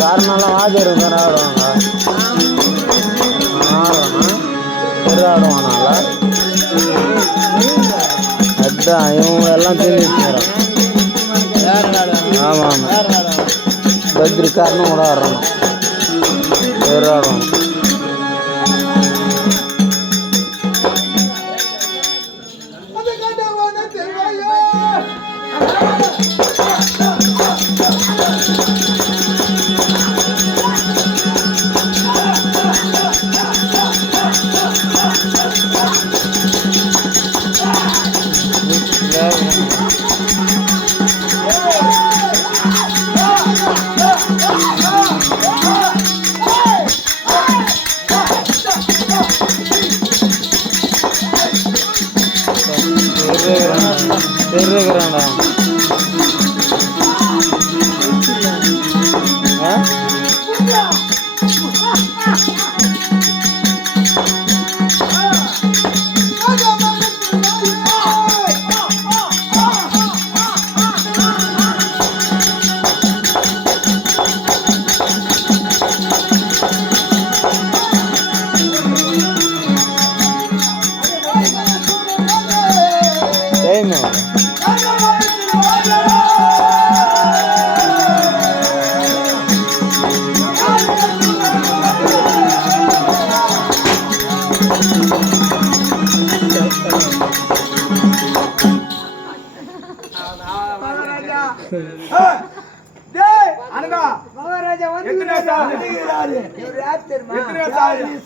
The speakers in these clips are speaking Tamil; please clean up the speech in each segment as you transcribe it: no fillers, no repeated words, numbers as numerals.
காரணம்லாம் ஆஜர் ஆடுவாங்க ஆடுவானால அதான் இவங்க எல்லாம் தெரிஞ்சுக்கிறான். ஆமாம் ஆமாம் பத்ரிக்காரனும் கூட ஆடுறான் வேறு ஆடுவான். தெரியுறான்டா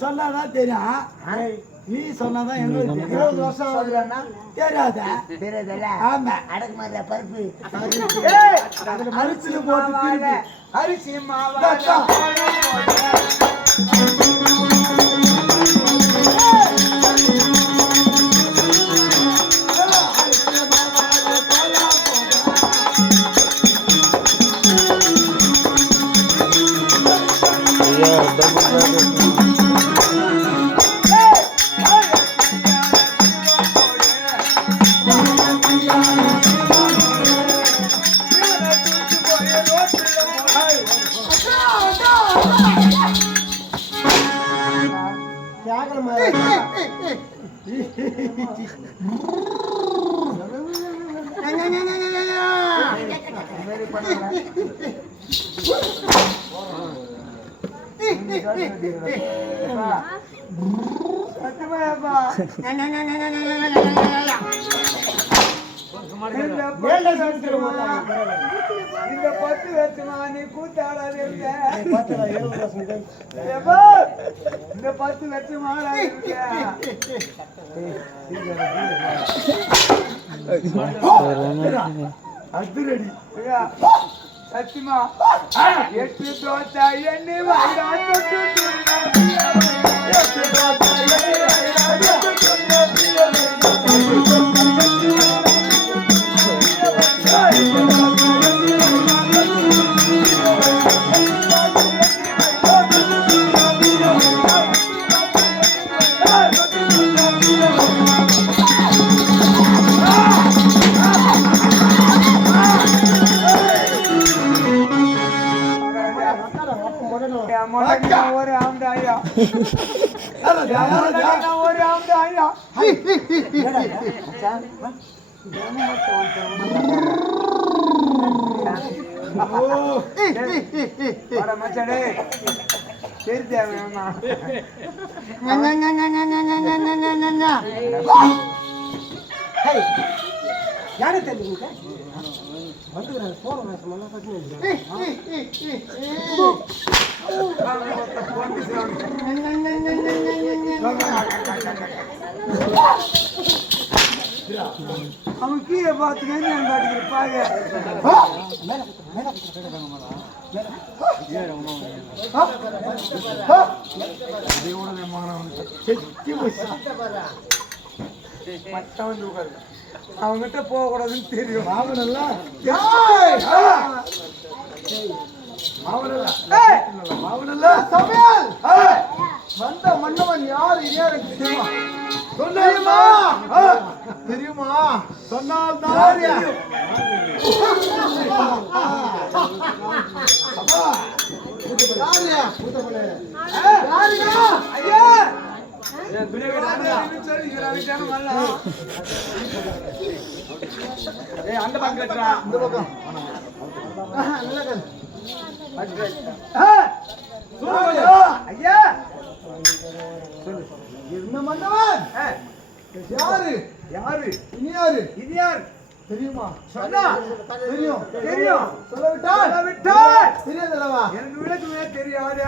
சொன்னாதான் தெரியும். நீ சொன்னாதான் எங்களுக்கு 20 வருஷம் தெரியாத. ஆமா அடக்குமாதிரி பருப்பு அரிசி போட்டு அரிசி இந்த 10 வருஷமா நீ கூத்தாடாது இந்த 10 வருஷமா அதிரடி சத்தியமா 8 தோத்தா எண்ணி வாடா ஒரு ஆண்டாயா ஒரு ஆம்பளை ஐயா மச்சாடே சரி தேவையா யாரு தெரியுங்க வந்துக்கிறாங்க போற அவன் கீழே பார்த்துக்கன்னு காட்டிக்கிறப்பாங்க அவங்கிட்ட போக கூடாதுன்னு தெரியும் வந்த மன்னவன் யாரு எனக்கு தெரியுமா தெரியுமா சொன்னால் தான் அந்த பக்கம் இந்த பக்கம் ஐயா என்ன மன்னவன் யாரு யாரு இனி யாரு இது யார் தெரியுமா சொன்னா தெரியும் தெரியும் சொல்லவிட்டால் தெரியாதல்லவா எனக்கு விளக்கமே தெரியாது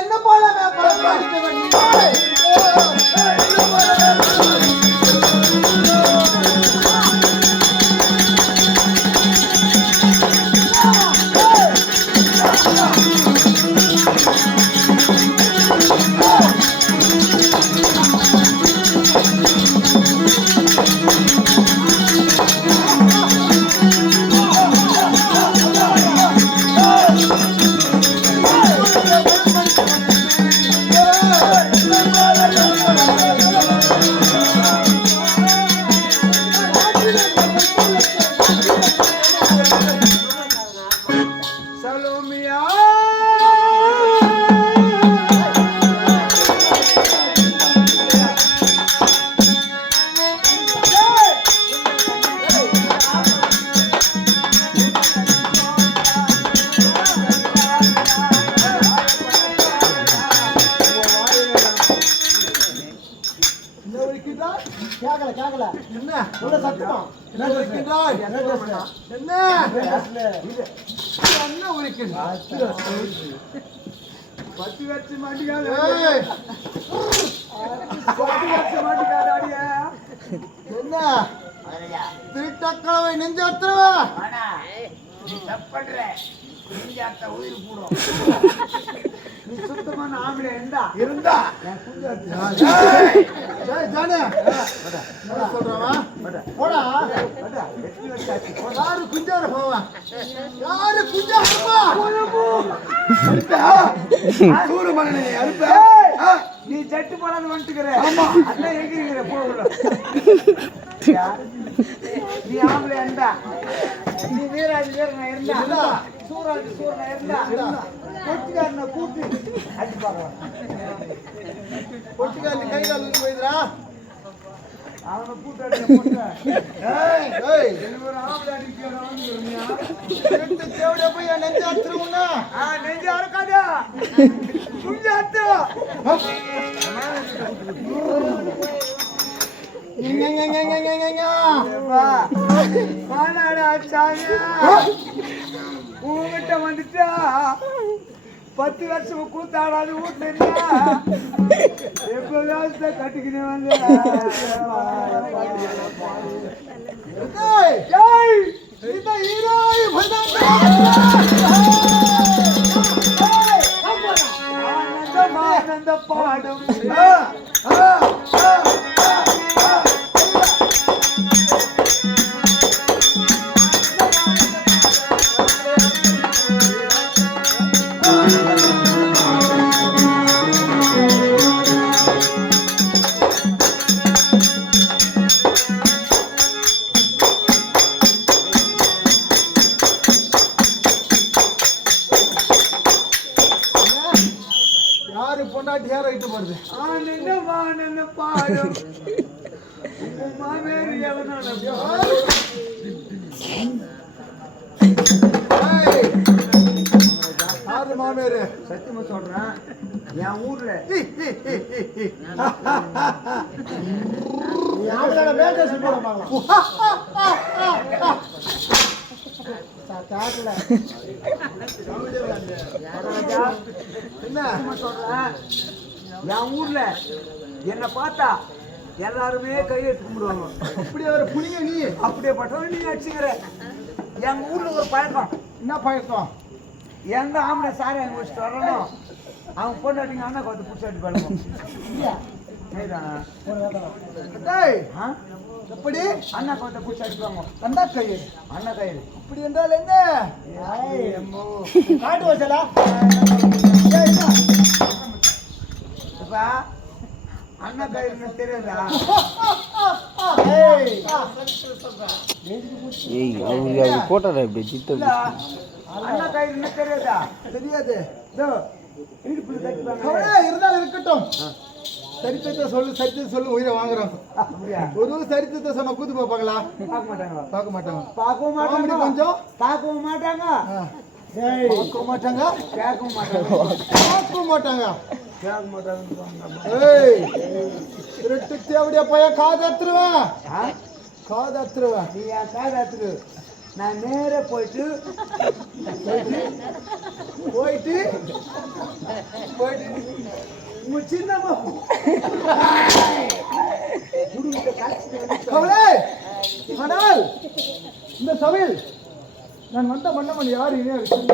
என்ன போல பத்து வச்சு மாட்டிக்காத என்ன திருட்டக்களவை நெஞ்சு அத்துறவா நீ தப்பண்ற நெஞ்சாத்த உயிர் கூடும் நீ சுத்தமான ஆம்பளை இருந்தா சொல்றவா போடா யாரு குஞ்சார போவா யாரு குஞ்சாரமா நீ சட்டு போடாது வந்துட்டுக்கிற அதான் எங்கிருக்கிற போகல நீ ஆம்பளை இருந்தா நீ வீராஜி வீரனா இருந்தா சூராஜி சூரனா இருந்தா பொட்டுக்காரனை கூட்டி அடி பார்க்கலாம் பொட்டுக்காரனு கைகால் போயிடுறா அவனை கூட்டாடி ஒரு ஆம்பளை அடிக்க தேவையா போய் நெஞ்சு அத்துருவுன்னா நெஞ்சு அறுக்காதா குஞ்சு அத்து உங்ககிட்ட வந்துட்டா 10 வருஷம் கூத்தாடாது வீட்டுல இருந்தா எப்ப கட்டிக்கினே வந்து ஆனந்த பாடும் பொண்டாட்டி யார் ஐட்டு போடுது ஆனந்த பாடும் மாமேரி எவனான யாரு மாமேரு சத்தியமா சொல்றேன் என் ஊர்ல என் ஊர்ல என்ன பார்த்தா எல்லாருமே கையெழுத்து கும்பிடுவாங்க. அப்படியே ஒரு புனிய நீ அப்படியே பட்டவன் நீ அடிச்சுக்கிற. எங்க ஊர்ல ஒரு பழக்கம். என்ன பழக்கம்? எந்த ஆம்பளை சாரை எங்க வச்சுட்டு வரணும் அவங்க பொண்ணாட்டிங்க அண்ணா பார்த்து பிடிச்சாட்டி பழக்கம். எப்படி அண்ணா பார்த்து பிடிச்சி அடிப்பாங்க. அண்ணா கயிறு அண்ணா கயிறு அப்படி என்றால் என்ன காட்டு வச்சலா அண்ணா கயிறு தெரியாதா? போட்டாரா இப்படி சித்த அண்ணா கயிறு தெரியாதா? தெரியாது. இருந்தாலும் இருக்கட்டும். சரித்திரத்தை சொல்லு, சரித்திரத்தை சொல்லு, உயிரை வாங்குறோம். ஒரு சரித்திரத்தை சொன்ன கூத்து பார்ப்பாங்களா? பார்க்க மாட்டாங்க. பார்க்க மாட்டாங்க. பார்க்கவும் மாட்டாங்க. கொஞ்சம் பார்க்கவும் மாட்டாங்க. பார்க்க மாட்டாங்க. கேட்கவும் மாட்டாங்க. பார்க்க மாட்டாங்க. கேட்க மாட்டாங்க. ஏய் திருட்டு தேவடியா போய் காதத்துருவேன். காதத்துருவேன். நீ என் காதத்துரு. நான் நேர போயிட்டு போயிட்டு போயிட்டு உங்க சின்னம்மா ஆனால் இந்த சமையல் நான் வந்த மன்னமன் யாரு இருக்கட்டும்.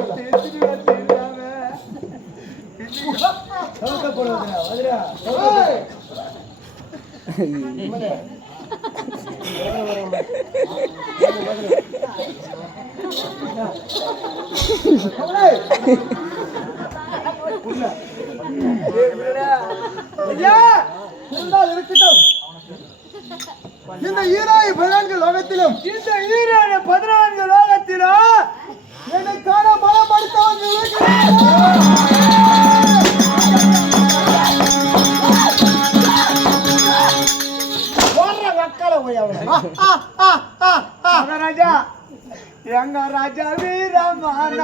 இந்த ஈராய 14 லோகத்திலும் இந்த ஈராய 14 லோகத்திலும் என்னை காண பலப்படுத்தவர்கள் ராஜா எங்க ராஜா வீரமான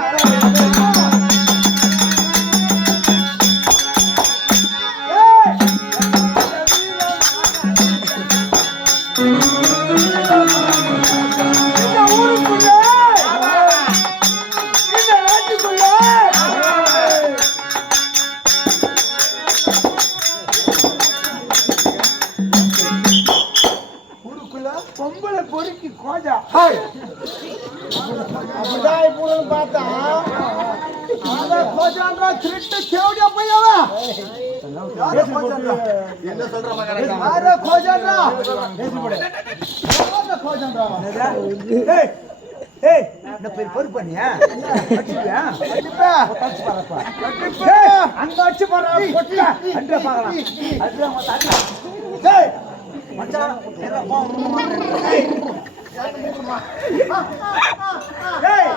பொம்பளை பொறுக்கி கோஜா அப்படிதான் போனு பார்த்தா கோஜான்றா திருட்டு கேவடியா பையவா யாரோ கோஜான்றா என்ன சொல்ற மகரா யாரோ கோஜான்றா யாரோ கோஜான்றா ஏய் ஏய் இந்த பேர் பொறு பண்ணியா அடிப்பியா அடிப்பா பச்சு பாறப்பா அடிப்பா அங்க அடிச்சு பாறா பொட்டல அங்க பாறா அங்க மத்த ஏய் மச்சான் ஏறா போ ஏய் ஏய்